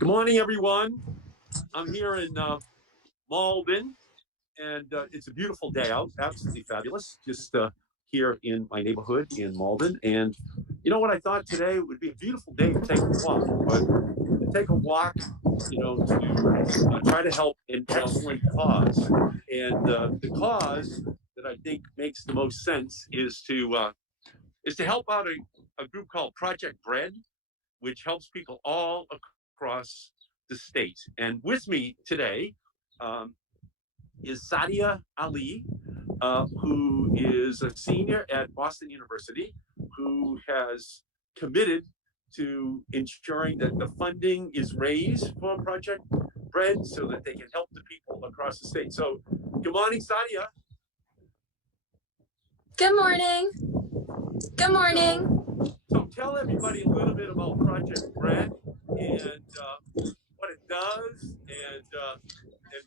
Good morning, everyone. I'm here in Malden, and it's a beautiful day out, absolutely fabulous. Just here in my neighborhood in Malden. And you know what? I thought today would be a beautiful day to take a walk, but to take a walk, to try to help an excellent cause. And the cause that I think makes the most sense is to help out a group called Project Bread, which helps people all across the state. And with me today is Sadia Ali, who is a senior at Boston University, who has committed to ensuring that the funding is raised for Project Bread so that they can help the people across the state. So, good morning, Sadia. Good morning. Good morning. So tell everybody a little bit about Project Bread and what it does and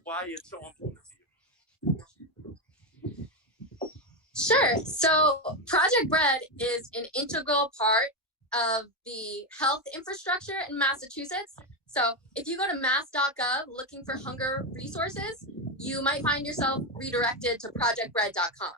why it's so important to you. Sure. So Project Bread is an integral part of the health infrastructure in Massachusetts. So if you go to mass.gov looking for hunger resources, you might find yourself redirected to projectbread.com.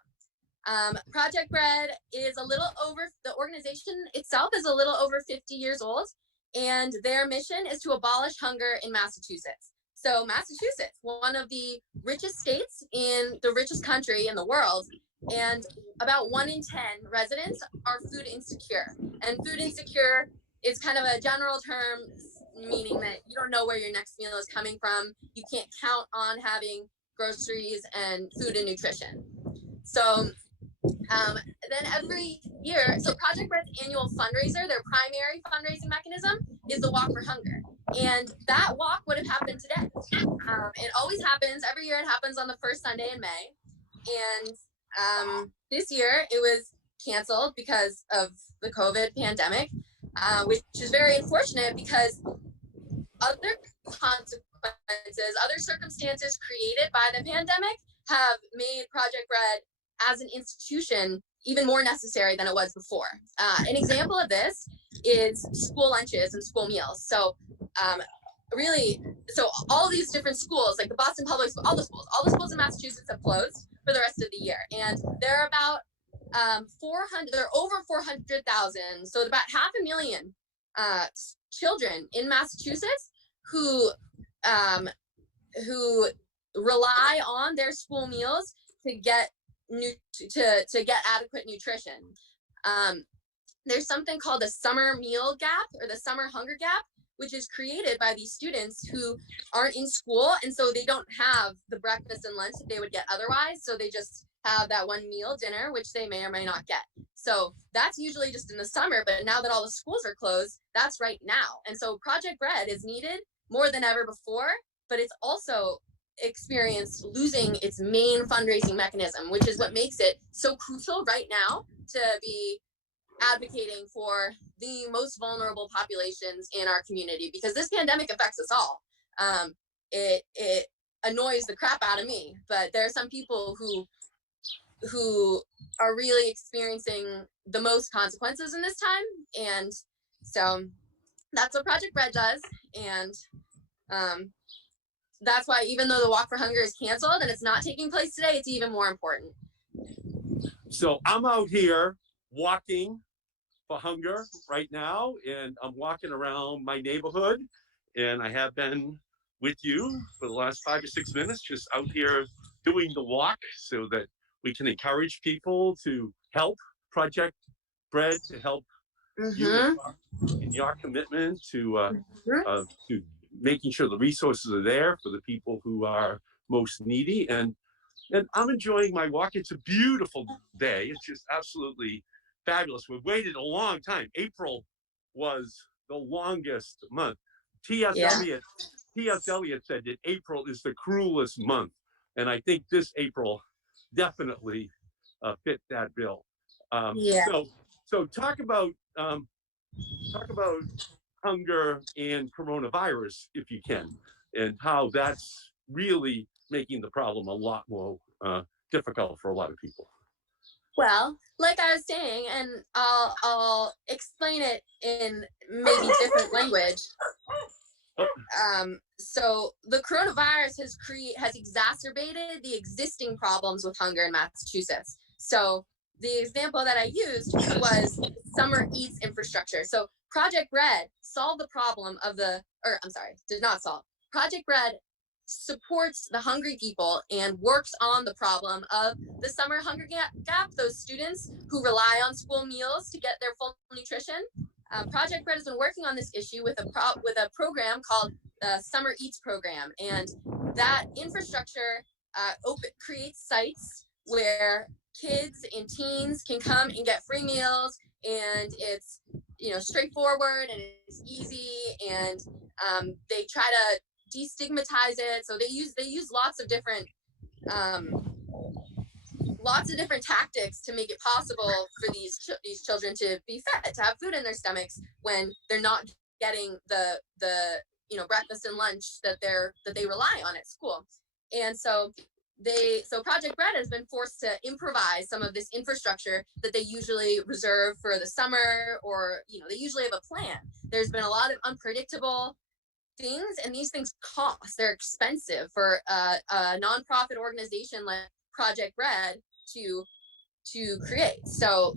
Project Bread is the organization itself is a little over 50 years old, and their mission is to abolish hunger in Massachusetts. So Massachusetts, one of the richest states in the richest country in the world, and about 1 in 10 residents are food insecure. And food insecure is kind of a general term, meaning that you don't know where your next meal is coming from. You can't count on having groceries and food and nutrition. So then every year, so Project Bread's annual fundraiser, their primary fundraising mechanism is the Walk for Hunger. And that walk would have happened today. It always happens, every year it happens on the first Sunday in May. And this year it was canceled because of the COVID pandemic, which is very unfortunate because other consequences, other circumstances created by the pandemic have made Project Bread as an institution even more necessary than it was before. An example of this is school lunches and school meals. So so all these different schools, like the Boston Public School, all the schools in Massachusetts have closed for the rest of the year. And there are about 400, there are over 400,000, so about 500,000 children in Massachusetts who rely on their school meals to get adequate nutrition. There's something called the summer meal gap or the summer hunger gap, which is created by these students who aren't in school, and so they don't have the breakfast and lunch that they would get otherwise, so they just have that one meal, dinner, which they may or may not get. So that's usually just in the summer, but now that all the schools are closed, that's right now. And so Project Bread is needed more than ever before, but it's also experienced losing its main fundraising mechanism, which is what makes it so crucial right now to be advocating for the most vulnerable populations in our community, because this pandemic affects us all. It annoys the crap out of me, but there are some people who are really experiencing the most consequences in this time, and so that's what Project Bread does. And that's why, even though the Walk for Hunger is canceled and it's not taking place today, it's even more important. So I'm out here walking for hunger right now, and I'm walking around my neighborhood, and I have been with you for the last 5 or 6 minutes, just out here doing the walk so that we can encourage people to help Project Bread, to help you in your commitment to making sure the resources are there for the people who are most needy. And I'm enjoying my walk. It's a beautiful day. It's just absolutely fabulous. We've waited a long time. April was the longest month. T.S. Eliot said that April is the cruelest month. And I think this April definitely fit that bill. So talk about hunger and coronavirus, if you can, and how that's really making the problem a lot more difficult for a lot of people. Well, like I was saying, and I'll explain it in maybe different language. So the coronavirus has exacerbated the existing problems with hunger in Massachusetts. So the example that I used was summer eats infrastructure. So Project Bread solved the problem of did not solve. Project Bread supports the hungry people and works on the problem of the summer hunger gap, those students who rely on school meals to get their full nutrition. Project Bread has been working on this issue with a program called the Summer Eats program, and that infrastructure creates sites where kids and teens can come and get free meals, and it's straightforward and it's easy, and they try to destigmatize it. So they use lots of different tactics to make it possible for these children to be fed, to have food in their stomachs when they're not getting the breakfast and lunch that they rely on at school. And so Project Bread has been forced to improvise some of this infrastructure that they usually reserve for the summer, or they usually have a plan. There's been a lot of unpredictable things, and these things cost. They're expensive for a nonprofit organization like Project Bread to create. So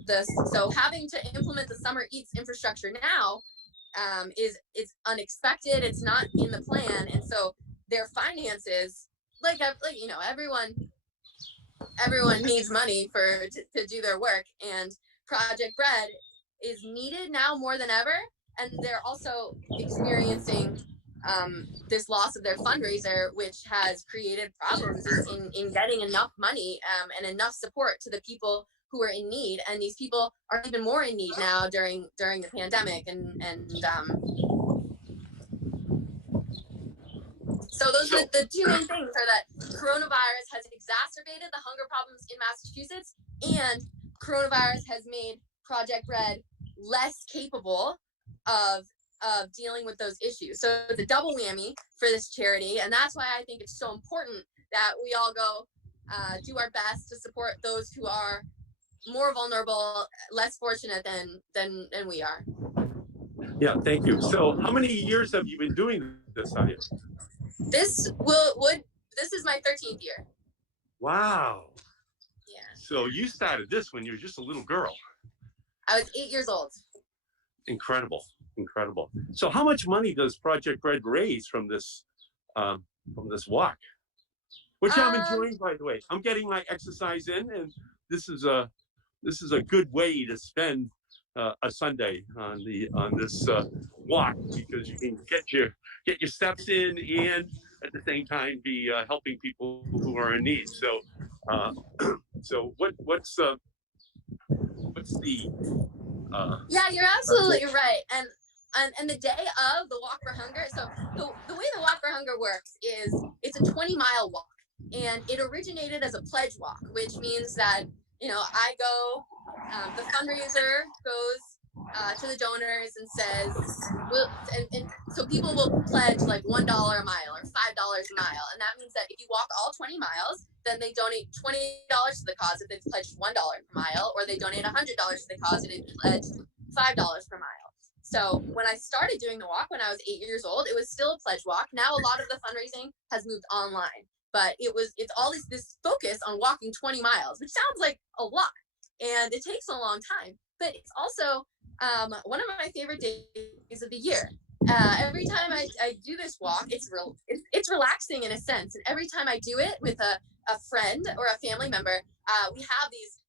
having to implement the Summer Eats infrastructure now is unexpected. It's not in the plan, and so their finances, everyone needs money to do their work, and Project Bread is needed now more than ever, and they're also experiencing this loss of their fundraiser, which has created problems in getting enough money and enough support to the people who are in need, and these people are even more in need now during the pandemic, and so those are the two main things: are that coronavirus has exacerbated the hunger problems in Massachusetts, and coronavirus has made Project Bread less capable of dealing with those issues. So it's a double whammy for this charity, and that's why I think it's so important that we all go do our best to support those who are more vulnerable, less fortunate than we are. Yeah, thank you. So how many years have you been doing this, Aya? This is my 13th year. Wow. Yeah. So you started this when you were just a little girl. I was 8 years old. Incredible. So how much money does Project Bread raise from this walk? Which I'm enjoying, by the way. I'm getting my exercise in, and this is a good way to spend a Sunday on this walk, because you can get your steps in and at the same time be helping people who are in need. So what's the yeah, you're absolutely right. And the day of the Walk for Hunger, so the way the Walk for Hunger works is it's a 20-mile walk, and it originated as a pledge walk, which means that I go, the fundraiser goes to the donors and says, and so people will pledge like $1 a mile or $5 a mile, and that means that if you walk all 20 miles, then they donate $20 to the cause if they've pledged $1 per mile, or they donate $100 to the cause if they've pledged $5 per mile. So when I started doing the walk when I was 8 years old, it was still a pledge walk. Now a lot of the fundraising has moved online, but it's all this focus on walking 20 miles, which sounds like a lot, and it takes a long time, but it's also one of my favorite days of the year. Every time I do this walk, it's relaxing in a sense, and every time I do it with a friend or a family member, we have these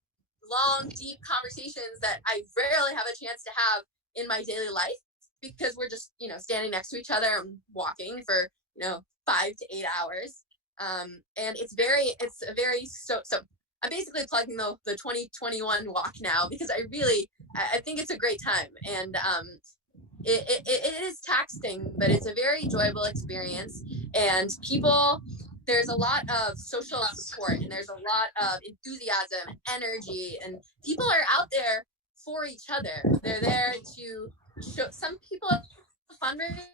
long, deep conversations that I rarely have a chance to have in my daily life, because we're just standing next to each other and walking for 5 to 8 hours, and it's a very so I'm basically plugging the 2021 walk now, because I think it's a great time, and it is taxing, but it's a very enjoyable experience, and there's a lot of social support, and there's a lot of enthusiasm, energy, and people are out there for each other. They're there to show. Some people fundraise,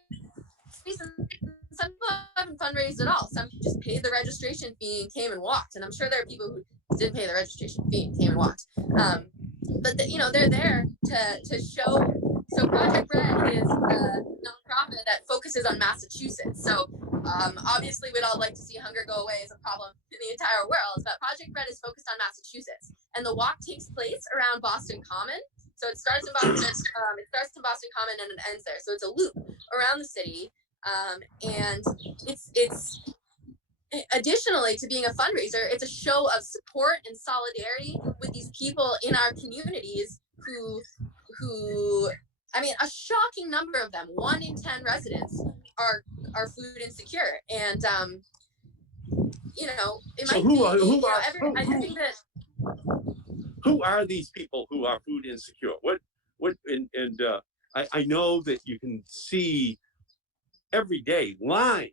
and some people haven't fundraised at all. Some just paid the registration fee and came and walked, and I'm sure there are people who didn't pay the registration fee and came and walked. But they're there to show. So Project Bread is a nonprofit nonprofit that focuses on Massachusetts. So obviously we'd all like to see hunger go away as a problem in the entire world, but Project Bread is focused on Massachusetts. And the walk takes place around Boston Common. So it starts in Boston Common and it ends there. So it's a loop around the city. And it's additionally to being a fundraiser, it's a show of support and solidarity with these people in our communities who I mean, a shocking number of them, 1 in 10 residents are food insecure. And it might I think that who are these people who are food insecure? I know that you can see every day lines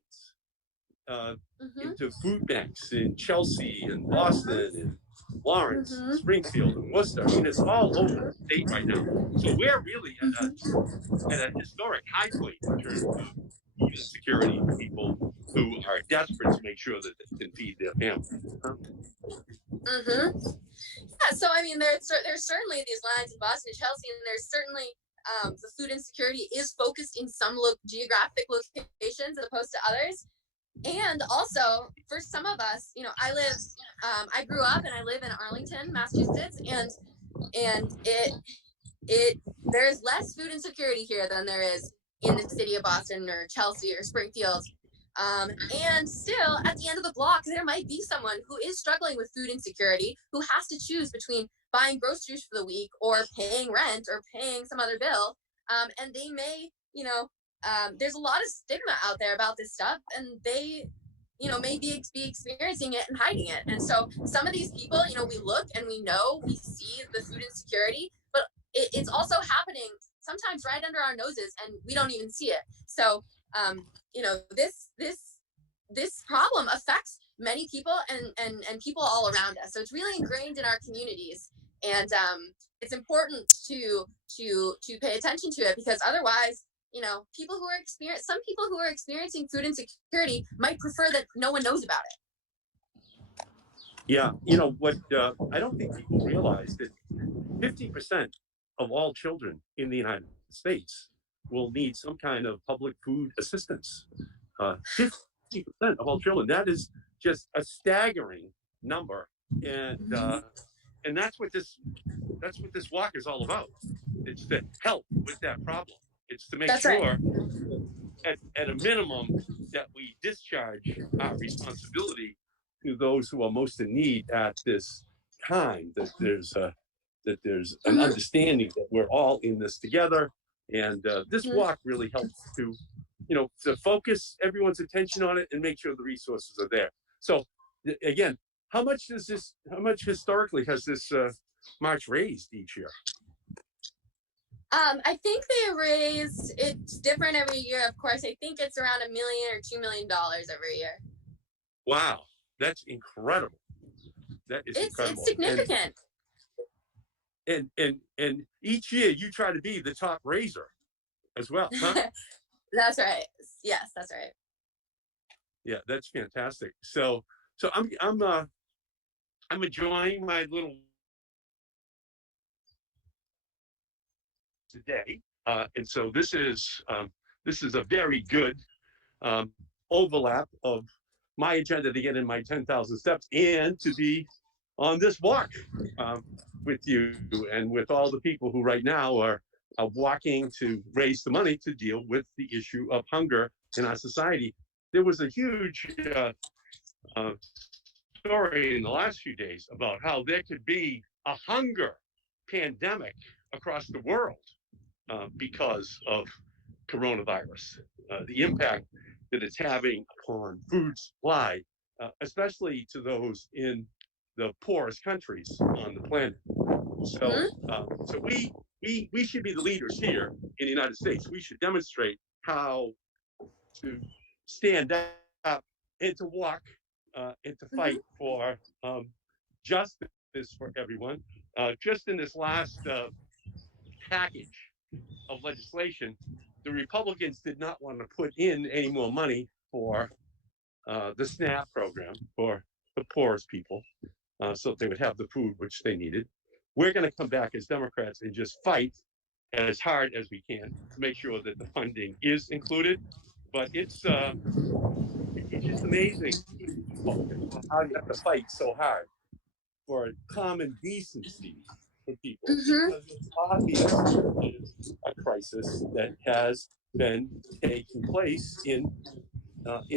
into food banks in Chelsea and Boston and Lawrence, and Springfield and Worcester. I mean, it's all over the state right now. So we're really at a historic high point in terms of food insecurity for people who are desperate to make sure that they can feed their families. Yeah, so I mean, there's certainly these lines in Boston and Chelsea, and there's certainly the food insecurity is focused in some geographic locations as opposed to others. And also, for some of us, I grew up and I live in Arlington, Massachusetts, and there is less food insecurity here than there is in the city of Boston or Chelsea or Springfield. And still, at the end of the block, there might be someone who is struggling with food insecurity, who has to choose between buying groceries for the week or paying rent or paying some other bill. And they may, there's a lot of stigma out there about this stuff, and they, may be experiencing it and hiding it. And so some of these people, we look and we know, we see the food insecurity, but it's also happening sometimes right under our noses, and we don't even see it. So, this problem affects many people and people all around us. So it's really ingrained in our communities, and it's important to pay attention to it, because otherwise, some people who are experiencing food insecurity might prefer that no one knows about it. Yeah, what I don't think people realize that 50% of all children in the United States will need some kind of public food assistance. 50% of all children. That is just a staggering number, and that's what this walk is all about. It's to help with that problem. It's to make sure, at a minimum, that we discharge our responsibility to those who are most in need at this time. That there's an understanding that we're all in this together, and this walk really helps to focus everyone's attention on it and make sure the resources are there. So again, how much historically has this march raised each year? I think it's different every year, of course. I think it's around $1 million or $2 million every year. Wow, that's incredible. That is incredible. It's significant. And each year you try to be the top raiser as well, huh? That's right. Yes, that's right. Yeah, that's fantastic. So I'm enjoying my little today, and so this is a very good overlap of my agenda to get in my 10,000 steps and to be on this walk with you and with all the people who right now are walking to raise the money to deal with the issue of hunger in our society. There was a huge story in the last few days about how there could be a hunger pandemic across the world because of coronavirus, the impact that it's having upon food supply, especially to those in the poorest countries on the planet. So, so we should be the leaders here in the United States. We should demonstrate how to stand up and to walk and to fight for justice for everyone. Just in this last package of legislation, the Republicans did not want to put in any more money for the SNAP program for the poorest people, so they would have the food which they needed. We're going to come back as Democrats and just fight as hard as we can to make sure that the funding is included. But it's just amazing how you have to fight so hard for common decency for people, because it's obvious a crisis that has been taking place in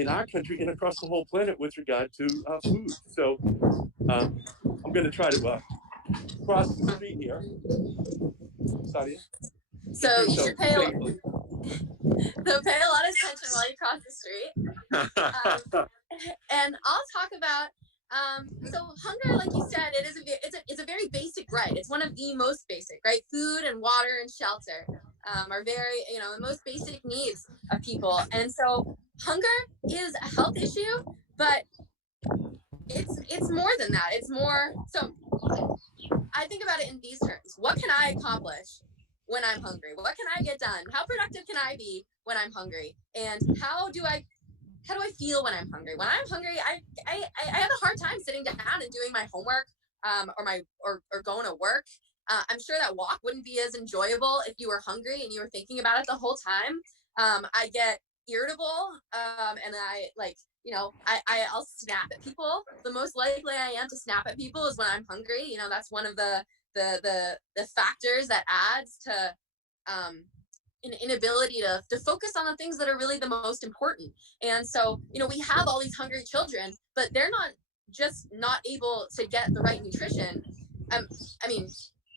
our country and across the whole planet with regard to food. So I'm going to try to cross the street here, Sadia. So you should pay a lot of attention while you cross the street. And I'll talk about so hunger, like you said, it's a very basic right. It's one of the most basic, right? Food and water and shelter are very, the most basic needs of people. And so hunger is a health issue, but it's more than that. It's more. So I think about it in these terms. What can I accomplish when I'm hungry? What can I get done? How productive can I be when I'm hungry? And how do I feel when I'm hungry? When I'm hungry, I have a hard time sitting down and doing my homework or going to work. I'm sure that walk wouldn't be as enjoyable if you were hungry and you were thinking about it the whole time. I get irritable and I'll snap at people. The most likely I am to snap at people is when I'm hungry. That's one of the factors that adds to an inability to focus on the things that are really the most important. And so, we have all these hungry children, but they're not able to get the right nutrition.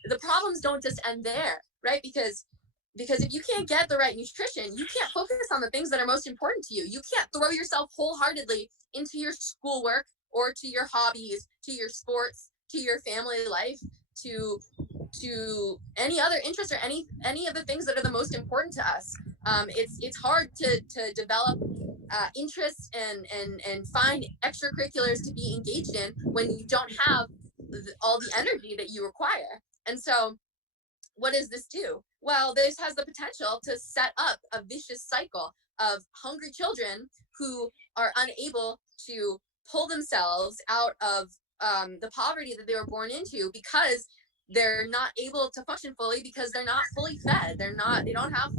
The problems don't just end there, right? Because if you can't get the right nutrition, you can't focus on the things that are most important to you. You can't throw yourself wholeheartedly into your schoolwork or to your hobbies, to your sports, to your family life, to any other interest or any of the things that are the most important to us. It's hard to develop interests and find extracurriculars to be engaged in when you don't have all the energy that you require. And so what does this do? Well, this has the potential to set up a vicious cycle of hungry children who are unable to pull themselves out of the poverty that they were born into, because they're not able to function fully because they're not fully fed. They don't have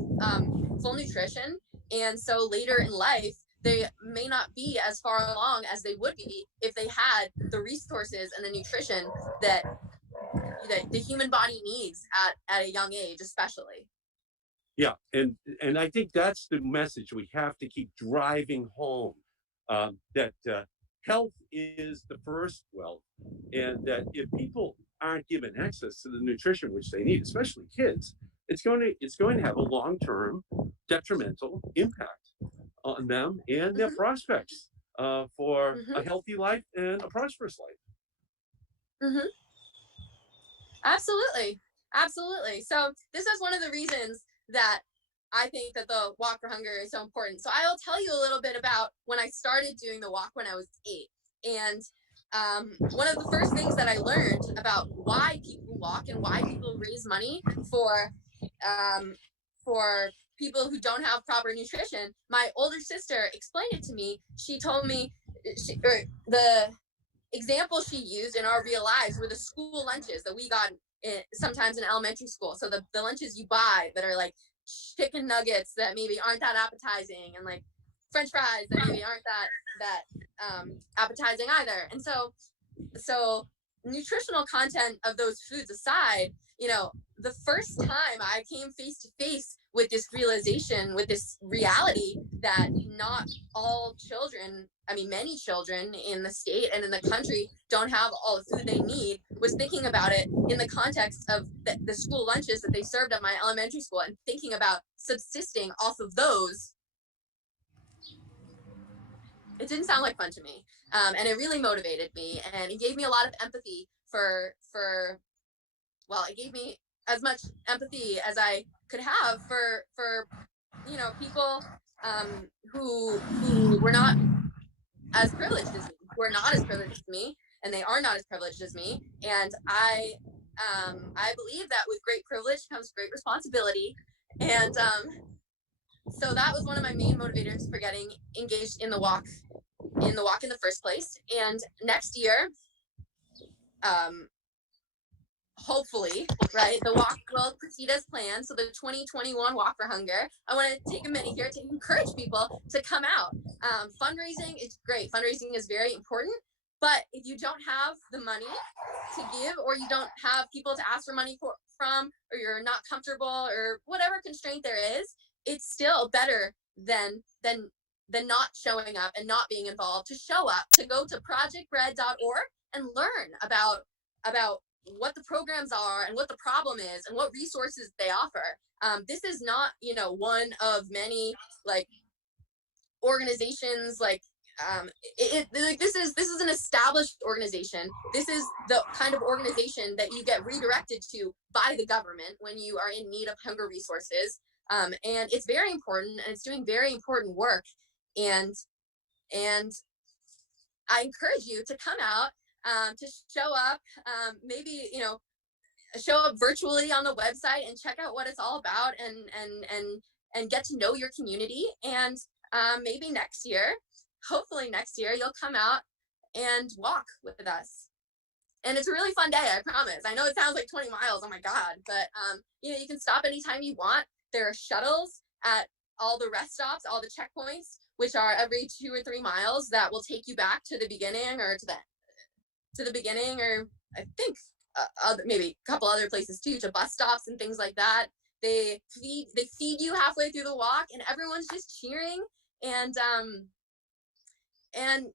full nutrition. And so later in life, they may not be as far along as they would be if they had the resources and the nutrition that the human body needs at a young age, especially. Yeah, and I think that's the message we have to keep driving home, that health is the first wealth, and that if people aren't given access to the nutrition which they need, especially kids, it's going to have a long-term detrimental impact on them and their prospects for a healthy life and a prosperous life. Absolutely. So this is one of the reasons that I think that the Walk for Hunger is so important. So I'll tell you a little bit about when I started doing the walk when I was 8. And one of the first things that I learned about why people walk and why people raise money for people who don't have proper nutrition, my older sister explained it to me. She told me the example she used in our real lives were the school lunches that we got sometimes in elementary school. So the lunches you buy that are like chicken nuggets that maybe aren't that appetizing, and like French fries that maybe aren't that appetizing either. And so nutritional content of those foods aside, the first time I came face to face with this realization, with this reality that not all children, many children in the state and in the country don't have all the food they need, was thinking about it in the context of the school lunches that they served at my elementary school, and thinking about subsisting off of those. It didn't sound like fun to me. And it really motivated me, and it gave me a lot of empathy it gave me as much empathy as I could have for people who were not as privileged as me, who are not as privileged as me, and they are not as privileged as me. And I believe that with great privilege comes great responsibility. And so that was one of my main motivators for getting engaged in the walk in the first place. And next year, hopefully, right, the walk will proceed as planned. So the 2021 Walk for Hunger, I want to take a minute here to encourage people to come out. Fundraising is great. Fundraising is very important. But if you don't have the money to give, or you don't have people to ask for money from, or you're not comfortable, or whatever constraint there is, it's still better than not showing up and not being involved. To show up, to go to projectbread.org and learn about what the programs are and what the problem is and what resources they offer. This is not, one of many like organizations like this is an established organization. This is the kind of organization that you get redirected to by the government when you are in need of hunger resources. And it's very important, and it's doing very important work. And I encourage you to come out, to show up, maybe, show up virtually on the website and check out what it's all about, and get to know your community. And maybe next year, hopefully next year, you'll come out and walk with us. And it's a really fun day, I promise. I know it sounds like 20 miles, oh my God, but you can stop anytime you want. There are shuttles at all the rest stops, all the checkpoints, which are every 2 or 3 miles, that will take you back to the beginning, or to the beginning, or I think maybe a couple other places too, to bus stops and things like that. They feed you halfway through the walk, and everyone's just cheering, and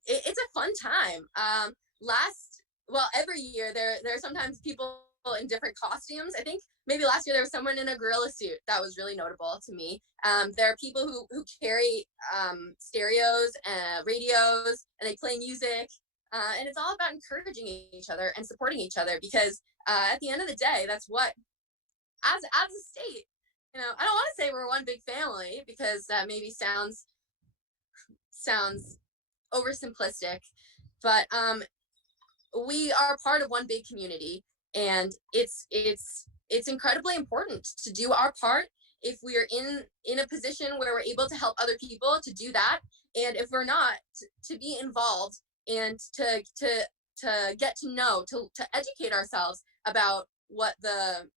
it's a fun time. Every year there are sometimes people in different costumes. I think maybe last year there was someone in a gorilla suit. That was really notable to me. There are people who carry stereos and radios, and they play music. And it's all about encouraging each other and supporting each other, because at the end of the day, that's what, as a state, I don't want to say we're one big family, because that maybe sounds oversimplistic, but we are part of one big community, and it's incredibly important to do our part. If we are in a position where we're able to help other people, to do that, and if we're not, to be involved, and to get to know, to educate ourselves about what the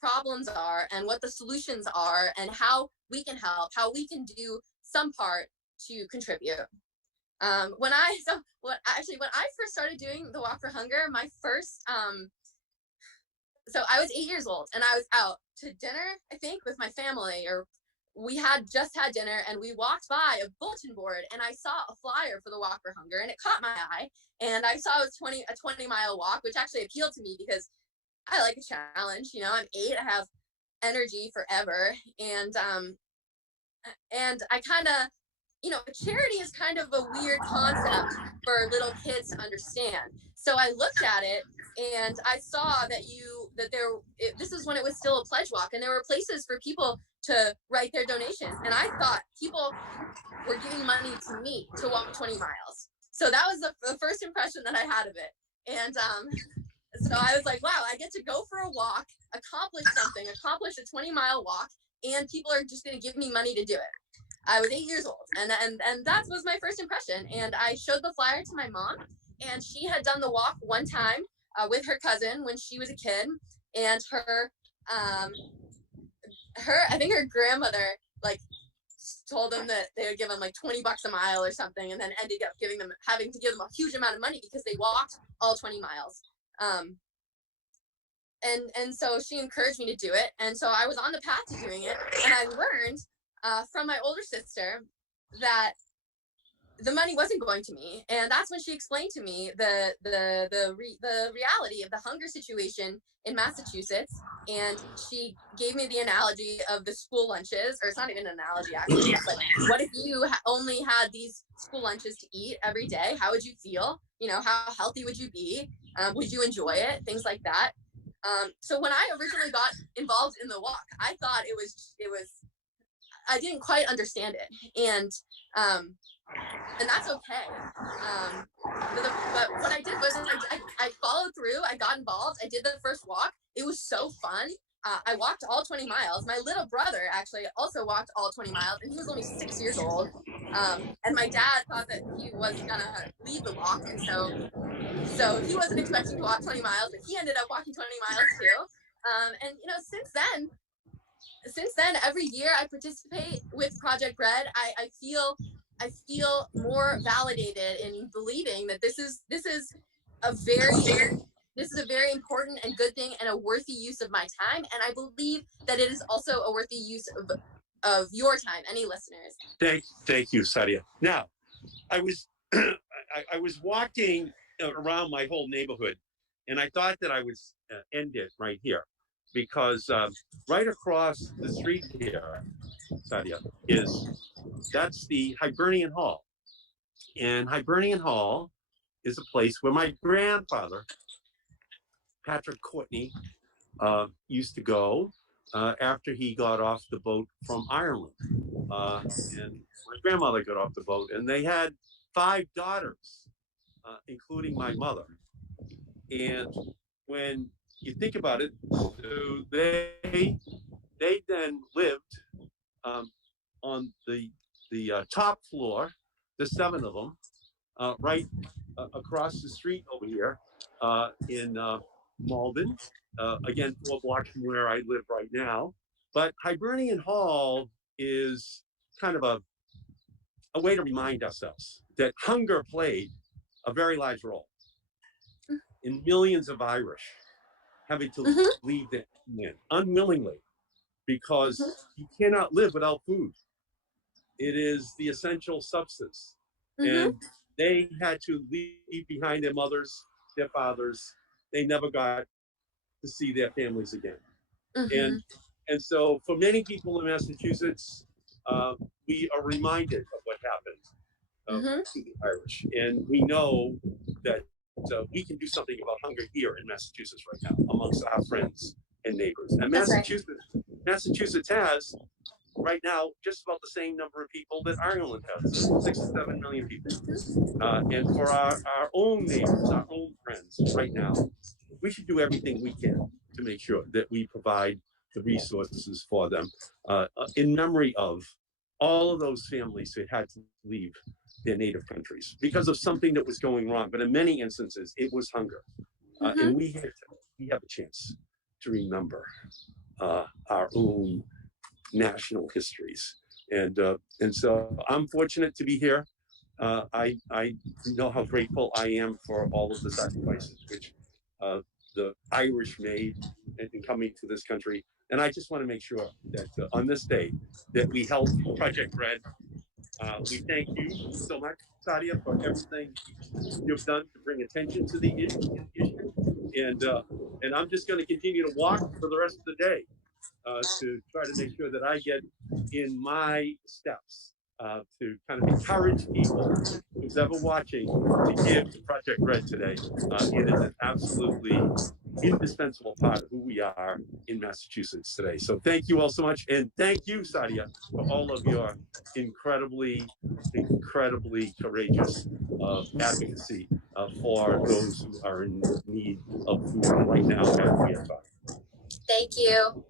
problems are and what the solutions are, and how we can help, how we can do some part to contribute. When I first started doing the Walk for Hunger, my first so I was 8 years old, and I was out to dinner, I think, with my family, or we had just had dinner, and we walked by a bulletin board, and I saw a flyer for the Walk for Hunger, and it caught my eye, and I saw it was a 20-mile walk, which actually appealed to me because I like a challenge. I'm 8, I have energy forever, and I kind of, charity is kind of a weird concept for little kids to understand. So I looked at it, and I saw this is when it was still a pledge walk, and there were places for people to write their donations. And I thought people were giving money to me to walk 20 miles. So that was the first impression that I had of it. And so I was like, wow, I get to go for a walk, accomplish a 20-mile walk, and people are just going to give me money to do it. I was 8 years old, and that was my first impression. And I showed the flyer to my mom, and she had done the walk one time with her cousin when she was a kid, and I think her grandmother told them that they would give them $20 a mile or something, and then ended up having to give them a huge amount of money because they walked all 20 miles. And so she encouraged me to do it, and so I was on the path to doing it, and I learned from my older sister that the money wasn't going to me, and that's when she explained to me the reality of the hunger situation in Massachusetts. And she gave me the analogy of the school lunches, or it's not even an analogy actually. It's what if you only had these school lunches to eat every day? How would you feel? How healthy would you be? Would you enjoy it? Things like that. So when I originally got involved in the walk, I thought it was I didn't quite understand it, and that's okay. But what I did was I followed through. I got involved. I did the first walk. It was so fun. I walked all 20 miles. My little brother actually also walked all 20 miles, and he was only 6 years old. And my dad thought that he was gonna leave the walk, and so he wasn't expecting to walk 20 miles, but he ended up walking 20 miles too. And since then, every year I participate with Project Bread. I feel more validated in believing that this is a very important and good thing and a worthy use of my time. And I believe that it is also a worthy use of your time, any listeners. Thank you, Sadia. Now, I was I was walking around my whole neighborhood, and I thought that I would end it right here, because right across the street here, Sadia, that's the Hibernian Hall, and Hibernian Hall is a place where my grandfather, Patrick Courtney, used to go after he got off the boat from Ireland. And my grandmother got off the boat, and they had 5 daughters, including my mother. And when you think about it, so they then lived on the top floor, the 7 of them, right across the street over here in Malden, again 4 blocks from where I live right now. But Hibernian Hall is kind of a way to remind ourselves that hunger played a very large role in millions of Irish having to leave their land unwillingly, because you cannot live without food. It is the essential substance. And they had to leave behind their mothers, their fathers. They never got to see their families again. And so for many people in Massachusetts, we are reminded of what happened to the Irish. And we know that we can do something about hunger here in Massachusetts right now amongst our friends and neighbors. And Massachusetts has right now just about the same number of people that Ireland has, 6 to 7 million people. And for our own neighbors, our own friends right now, we should do everything we can to make sure that we provide the resources for them in memory of all of those families that had to leave their native countries because of something that was going wrong. But in many instances, it was hunger. And we have a chance to remember our own national histories. And so I'm fortunate to be here. I know how grateful I am for all of the sacrifices which the Irish made in coming to this country. And I just want to make sure that on this day that we held Project Bread. We thank you so much, Sadia, for everything you've done to bring attention to the issue. And I'm just going to continue to walk for the rest of the day to try to make sure that I get in my steps to kind of encourage people who's ever watching to give to Project Bread today. It is an absolutely indispensable part of who we are in Massachusetts today. So thank you all so much. And thank you, Sadia, for all of your incredibly courageous advocacy for those who are in need of food right now as we are talking. Thank you.